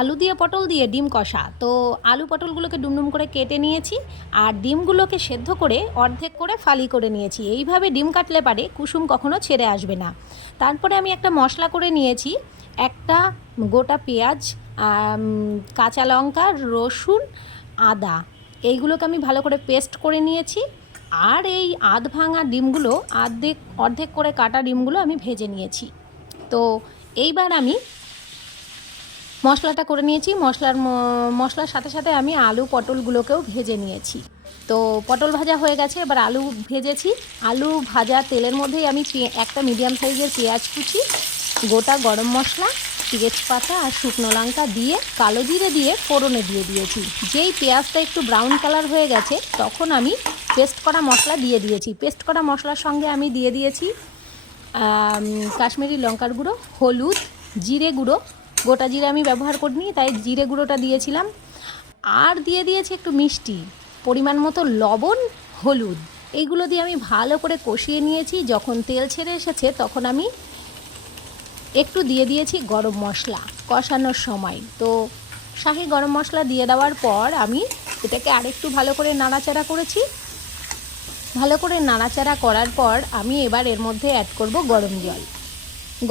আলু দিয়ে পটল দিয়ে ডিম কষা। তো আলু পটলগুলোকে ডুমডুম করে কেটে নিয়েছি আর ডিমগুলোকে সেদ্ধ করে অর্ধেক করে ফালি করে নিয়েছি। এইভাবে ডিম কাটলে পারে কুসুম কখনো ছেড়ে আসবে না। তারপরে আমি একটা মশলা করে নিয়েছি, একটা গোটা পেঁয়াজ কাঁচা লঙ্কা, রসুন, আদা। এইগুলোকে আমি ভালো করে পেস্ট করে নিয়েছি আর এই আধ ভাঙা ডিমগুলো, অর্ধেক অর্ধেক করে কাটা ডিমগুলো আমি ভেজে নিয়েছি। তো এইবার আমি মশলাটা করে নিয়েছি। মশলার মশলার সাথে সাথে আমি আলু পটলগুলোকেও ভেজে নিয়েছি। তো পটল ভাজা হয়ে গেছে, এবার আলু ভেজেছি। আলু ভাজা তেলের মধ্যেই আমি একটা মিডিয়াম সাইজের পেঁয়াজ কুচি, গোটা গরম মশলা, তেজপাতা আর শুকনো লঙ্কা দিয়ে, কালো জিরে দিয়ে ফোড়নে দিয়ে দিয়েছি। যেই পেঁয়াজটা একটু ব্রাউন কালার হয়ে গেছে, তখন আমি পেস্ট করা মশলা দিয়ে দিয়েছি। পেস্ট করা মশলার সঙ্গে আমি দিয়ে দিয়েছি কাশ্মীরি লঙ্কার গুঁড়ো, হলুদ, জিরে গুঁড়ো গোটা জিরে আমি ব্যবহার করিনি, তাই জিরে গুঁড়োটা দিয়েছিলাম। আর দিয়ে দিয়েছি একটু মিষ্টি, পরিমাণ মতো লবণ, হলুদ। এইগুলো দিয়ে আমি ভালো করে কষিয়ে নিয়েছি, যখন তেল ছেড়ে এসেছে তখন আমি একটু দিয়ে দিয়েছি গরম মশলা কষানোর সময়। তো শাহি গরম মশলা দিয়ে দেওয়ার পর আমি এটাকে আরেকটু ভালো করে নাড়াচাড়া করেছি। ভালো করে নাড়াচাড়া করার পর আমি এবার এর মধ্যে অ্যাড করব গরম জল।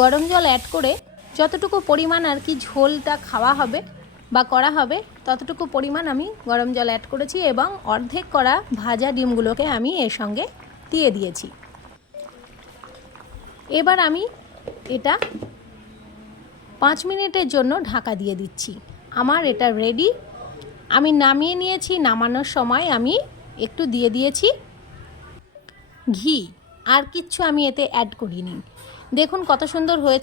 গরম জল অ্যাড করে যতটুকু পরিমাণ আর কি ঝোলটা খাওয়া হবে বা করা হবে, ততটুকু পরিমাণ আমি গরম জল অ্যাড করেছি এবং অর্ধেক করা ভাজা ডিমগুলোকে আমি এর সঙ্গে দিয়ে দিয়েছি। এবার আমি এটা পাঁচ মিনিটের জন্য ঢাকা দিয়ে দিচ্ছি। আমার এটা রেডি আমি নামিয়ে নিয়েছি, নামানোর সময় আমি একটু দিয়ে দিয়েছি ঘি। আর কিচ্ছু আমি এতে অ্যাড করিনি। দেখুন কত সুন্দর হয়েছে।